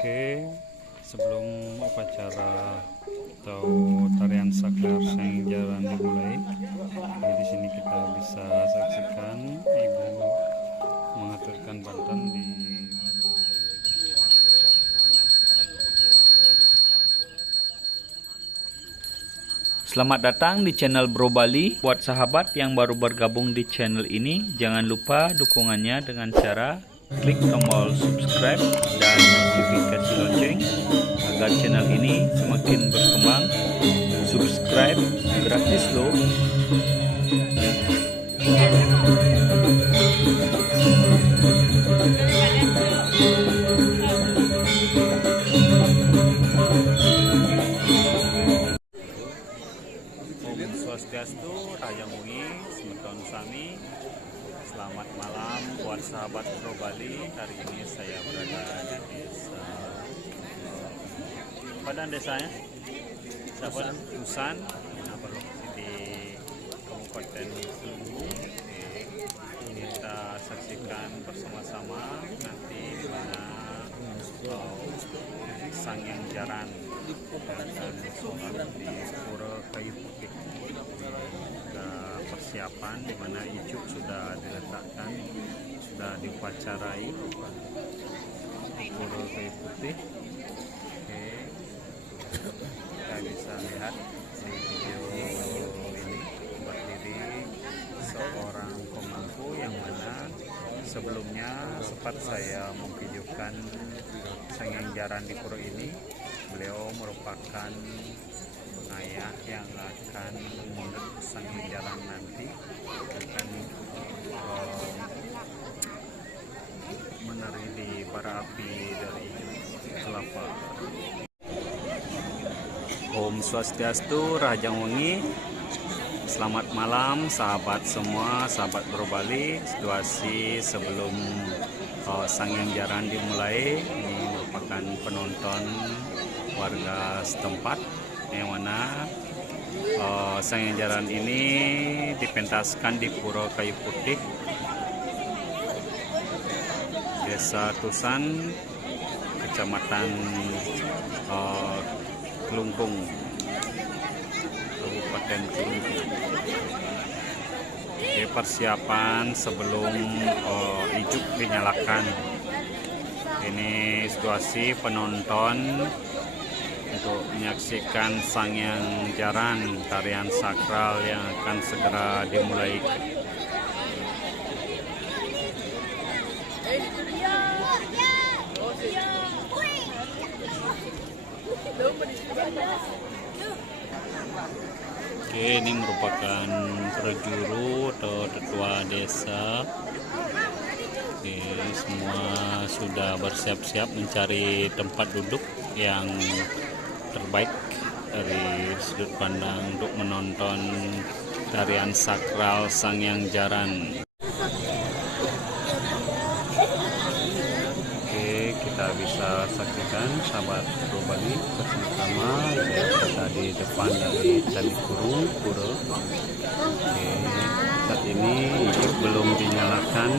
Oke, sebelum upacara atau tarian saklar Sang Jaran dimulai, di sini kita bisa saksikan ibu mengaturkan banten di. Selamat datang di channel Bro Bali. Buat sahabat yang baru bergabung di channel ini, jangan lupa dukungannya dengan cara klik tombol subscribe dan notifikasi lonceng agar channel ini semakin berkembang. Subscribe gratis loh. Om Swastiastu, Raja Mungi, Semeton Sami. Selamat malam buat sahabat Bro Bali. Hari ini saya berada di desa Padang, desanya Sahabat Tusan di Kabupaten Selungu. Kita saksikan bersama-sama nanti di mana Sang Yang Jaran dan sholat di Pura Kayu Putih. Ada persiapan di mana ijuk sudah diletakkan, sudah diupacarai di Pura Kayu Putih. Oke, kita bisa lihat di video ini berdiri seorang pemangku yang mana sebelumnya sempat saya memvideokan Sang Yang Jaran di Pura ini. Beliau merupakan ayah yang akan mengundang Sang Yang Jaran nanti akan menari di bara api dari kelapa. Om Swastiastu, Raja Wengi. Selamat malam sahabat semua, sahabat Bro Bali. Situasi sebelum Sang Yang Jaran dimulai, ini merupakan penonton warga setempat yang mana Sang Yang Jaran ini dipentaskan di Pura Kayu Putih, Desa Tusan, Kecamatan Kelungkung, Kabupaten Kelungkung. Oke, persiapan sebelum ijuk dinyalakan. Ini situasi penonton untuk menyaksikan Sang Yang Jaran, tarian sakral yang akan segera dimulai. Oke, ini merupakan prajuru atau tetua desa. Oke, semua sudah bersiap-siap mencari tempat duduk yang terbaik dari sudut pandang untuk menonton tarian sakral Sang Yang Jaran. Oke, kita bisa saksikan sahabat Bro Bali bersama saya berada di depan dari Candi Kurung Pura. Oke, saat ini ijuk belum dinyalakan.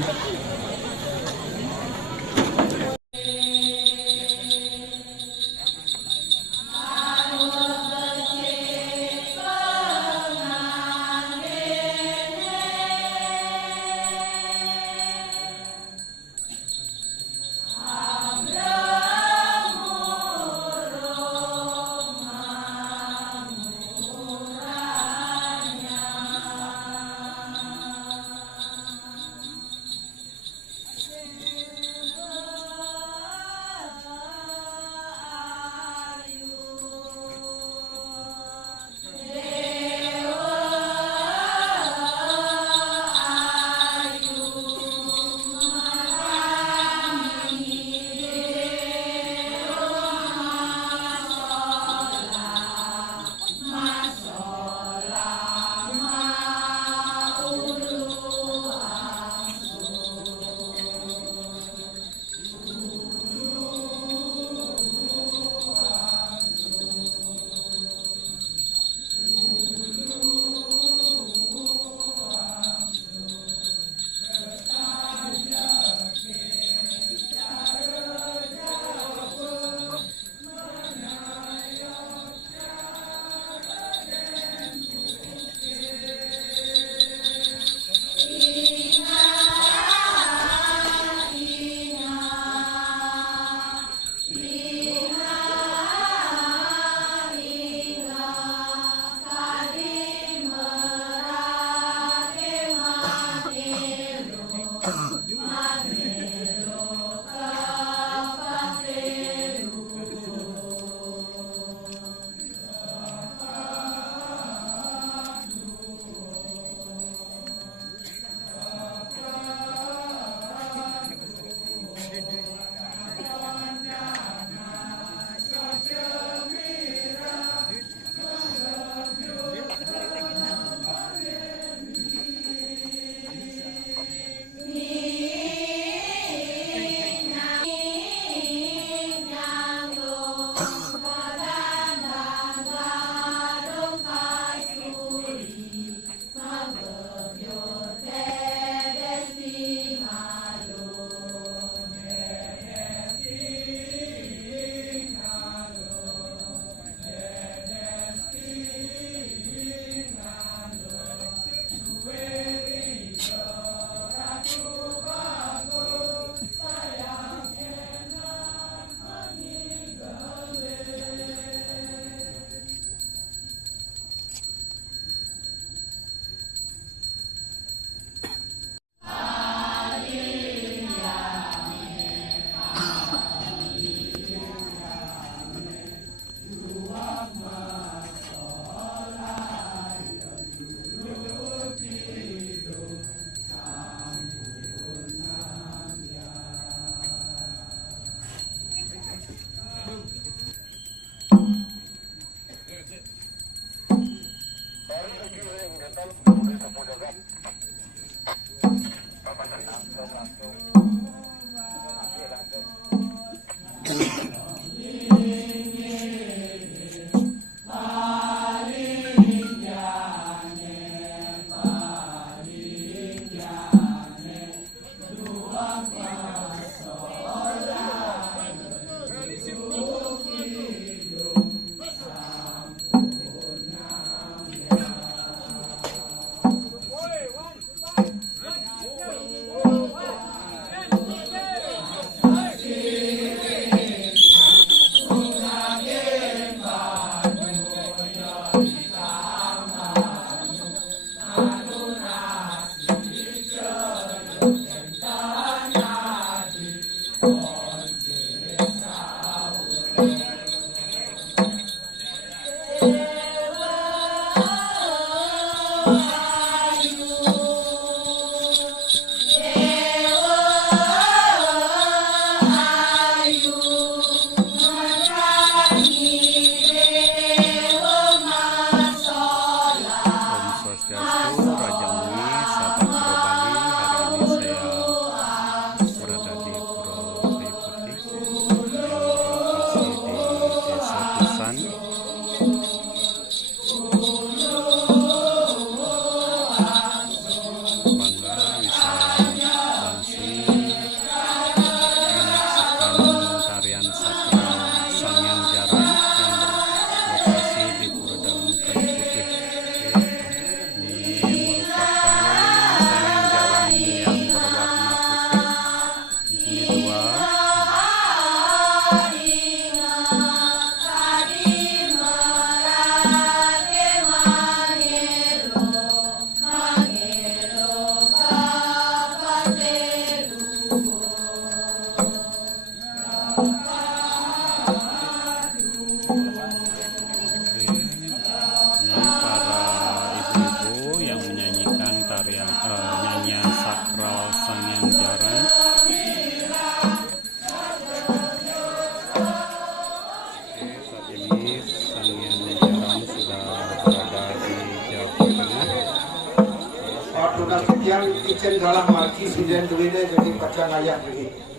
nyanyian sakral Sanghyang Jaran. Saat ini Sanghyang Jaran sudah berada di Jawa Tengah. Ordo yang ijen dalam margi sinden duwine jadi baca layak begini.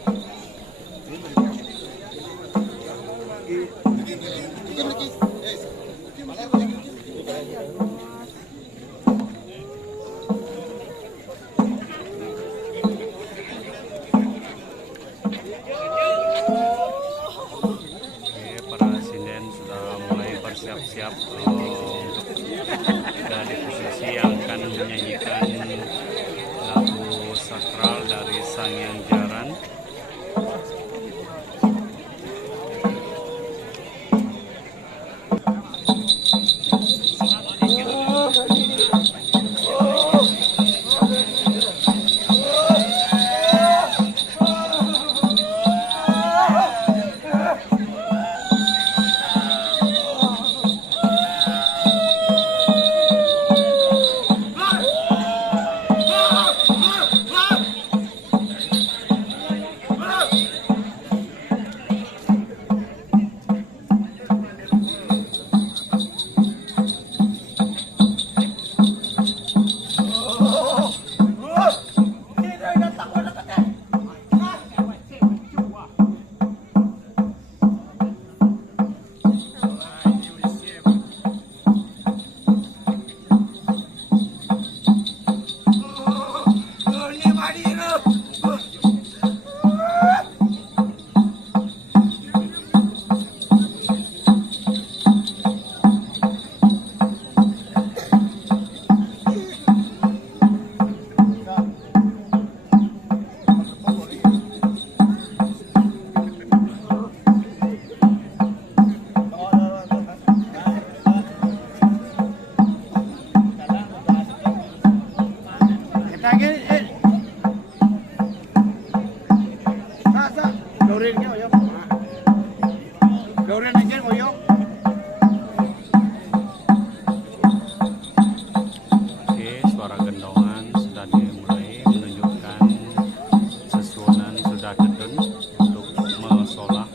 Siap-siap untuk dari posisi yang akan menyanyikan lagu sakral dari Sanghyang Jaran. Oke, suara gendongan sudah dimulai menunjukkan sesuonan sudah dedun untuk mesolah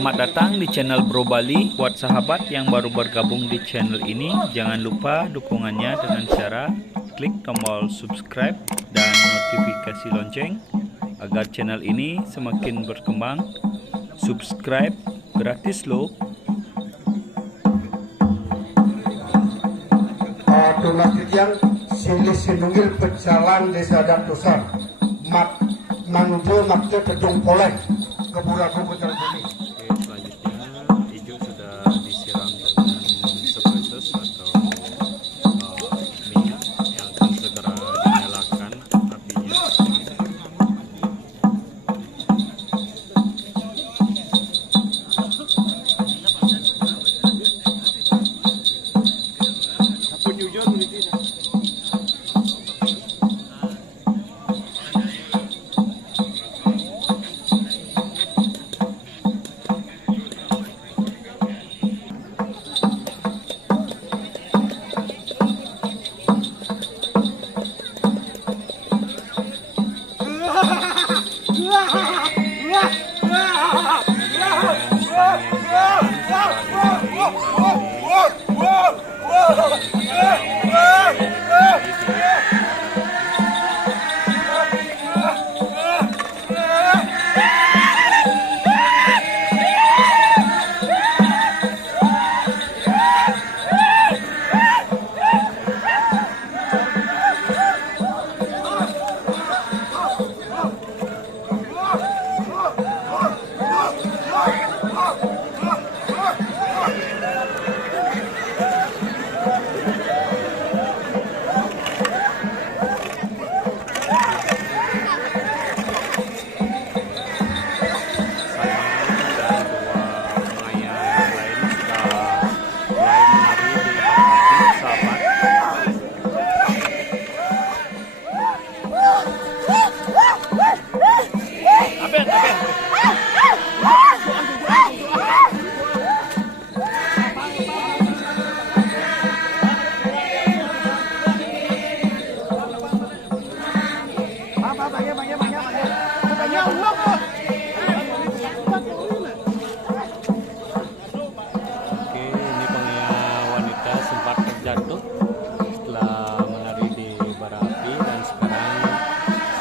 Selamat datang di channel Bro Bali. Buat sahabat yang baru bergabung di channel ini, jangan lupa dukungannya dengan cara klik tombol subscribe dan notifikasi lonceng agar channel ini semakin berkembang. Subscribe gratis loh. Tunas yang silih sinunggil pecalang desa Datusan mat mangjo makte kedung poleng keburaku kejar bumi. Oke, selanjutnya hijau sudah disiram dengan spiritus atau minyak yang akan segera dinyalakan apinya. Oke, ini pengia wanita sempat terjatuh setelah menari di bara api dan sekarang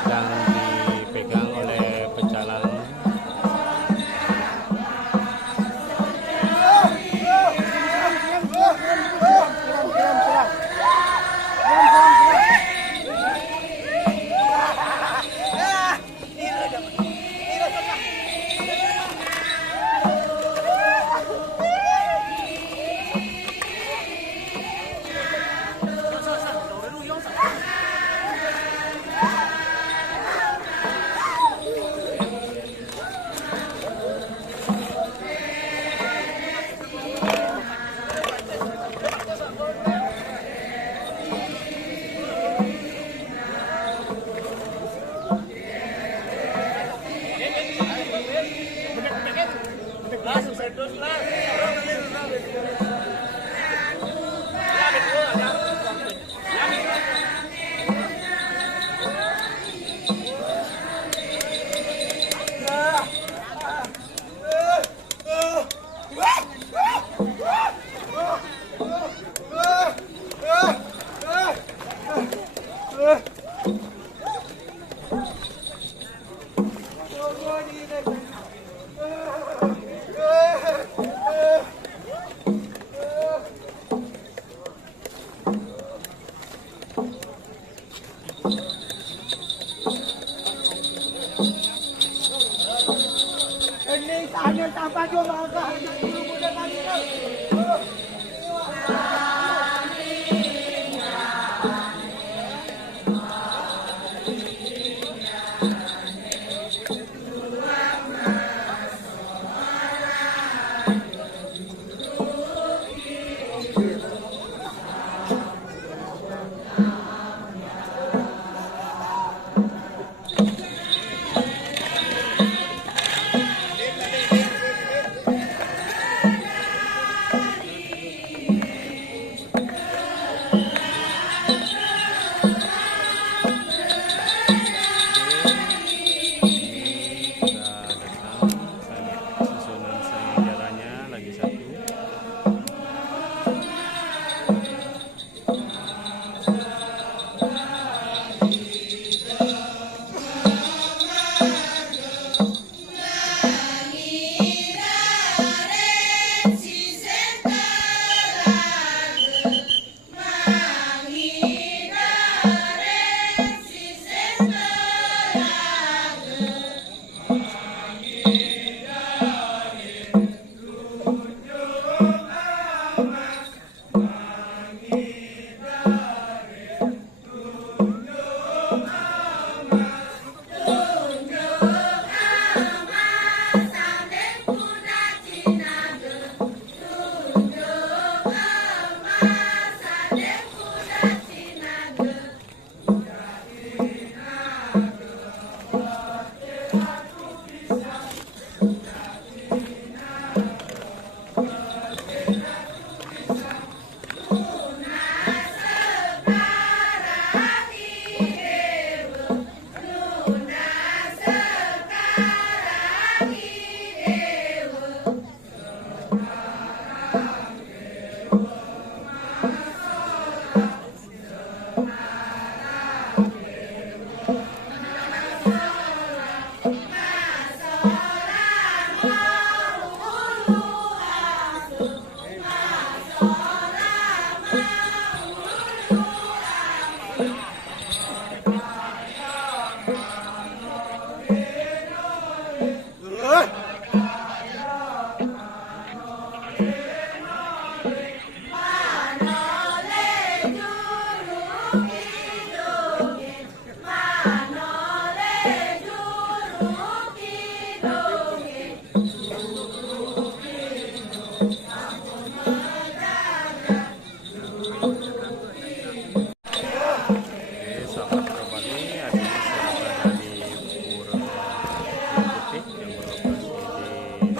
sedang dipegang oleh pecalang.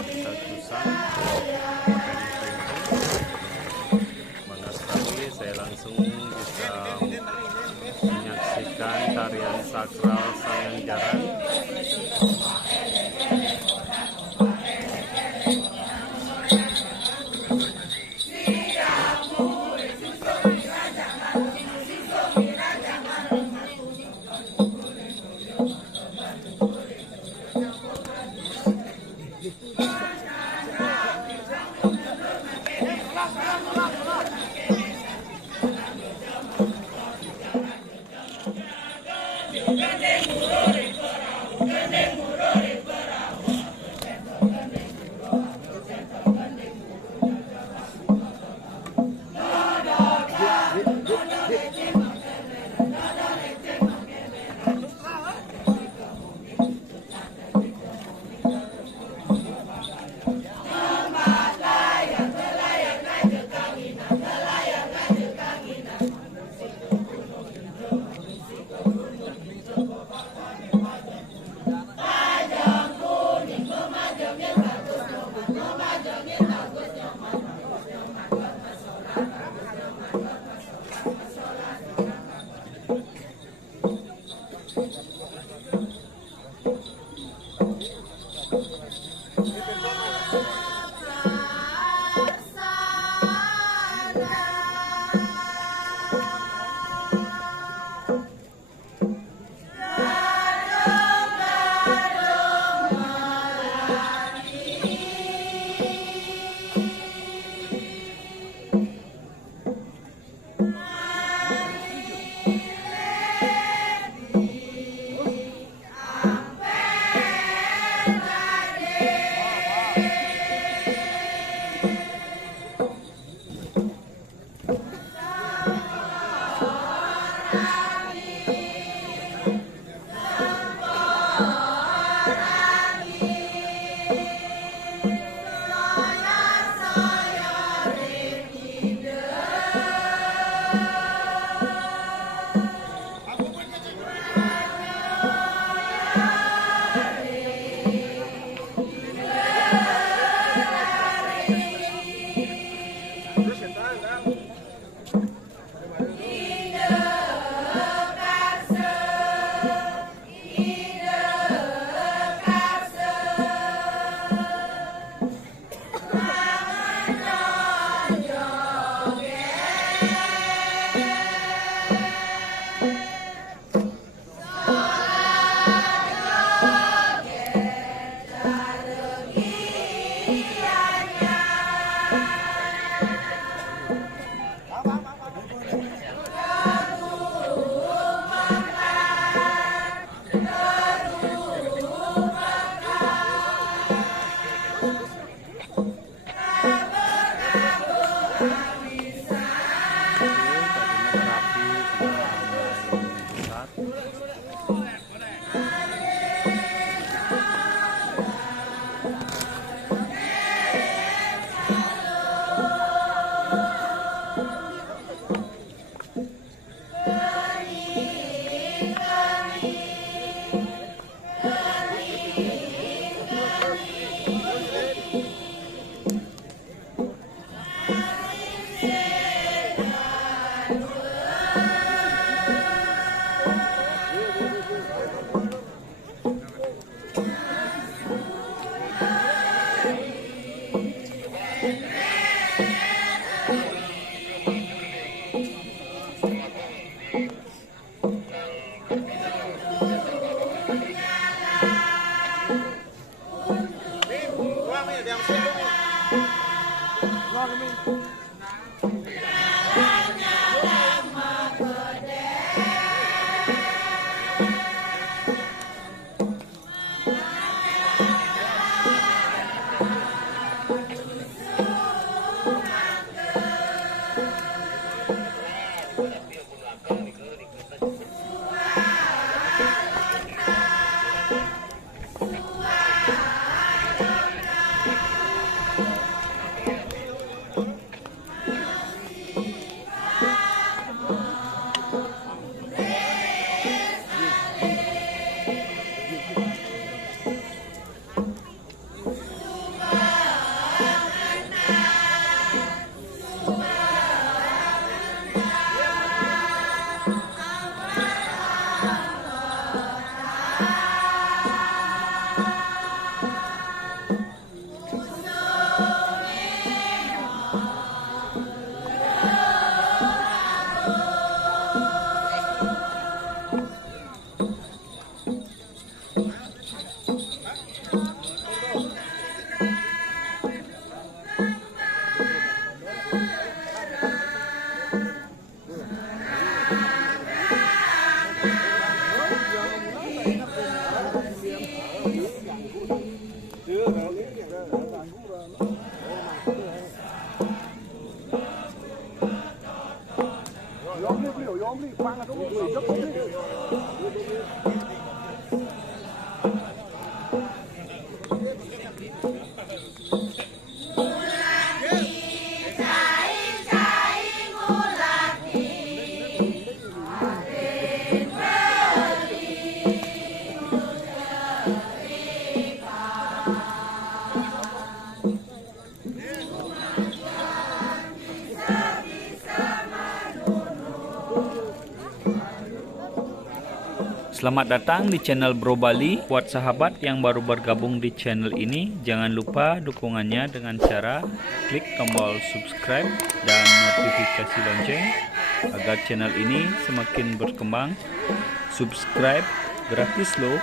Tusan. Bangga sekali saya langsung bisa menyaksikan tarian sakral Sanghyang Jaran. Selamat datang di channel Bro Bali. Buat sahabat yang baru bergabung di channel ini, jangan lupa dukungannya dengan cara klik tombol subscribe dan notifikasi lonceng agar channel ini semakin berkembang. Subscribe gratis loh.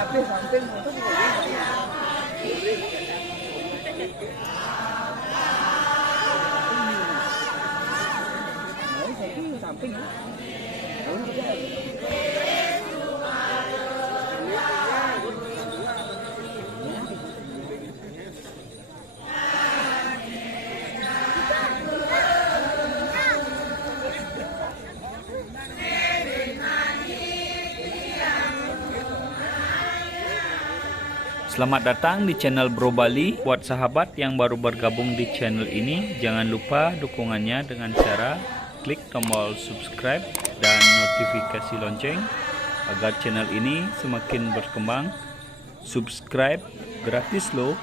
habis samping motor juga bisa. Samping ya. Selamat datang di channel Bro Bali. Buat sahabat yang baru bergabung di channel ini, jangan lupa dukungannya dengan cara klik tombol subscribe dan notifikasi lonceng agar channel ini semakin berkembang. Subscribe gratis loh.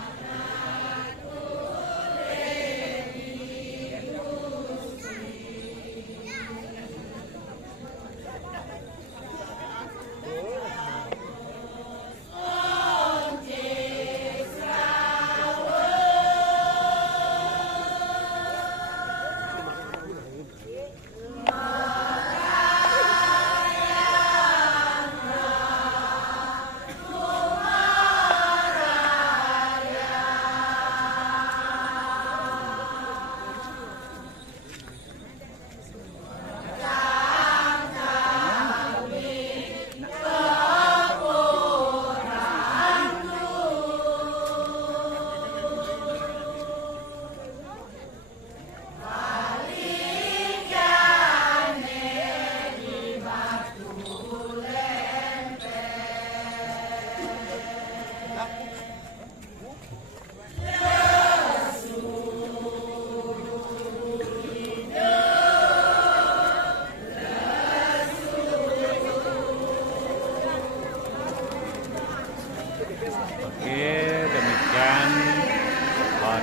Oke, demikian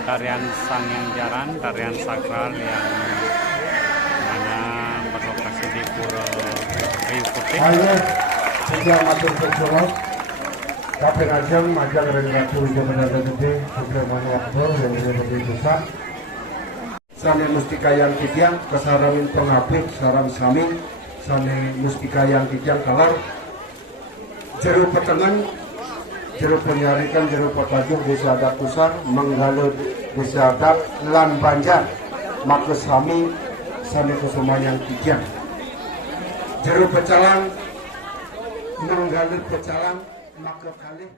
tarian Sangyang Jaran, tarian sakral yang mana berlokasi di Pura Riu Putih. Hanya sejak matur kecolok, Kapten Ajeng, Majang Renggatu, Jaman Gede, Sukremani Akbar, yang ini lebih besar. Sane Mustika yang Kijang, Kesarangin Pengapik, Sarang Saming, Sane Mustika yang Kijang Kalar, Jeru Petengan, Jeru Penyarikan, Jeru Petajuk, Desa Adat Pusar, Menggalut, Desa Adat, Lan Banjar, Makes Sami, Sane Kesumayang Kijang. Jeru Pecalang, Menggalut Pecalang, Make Kalih,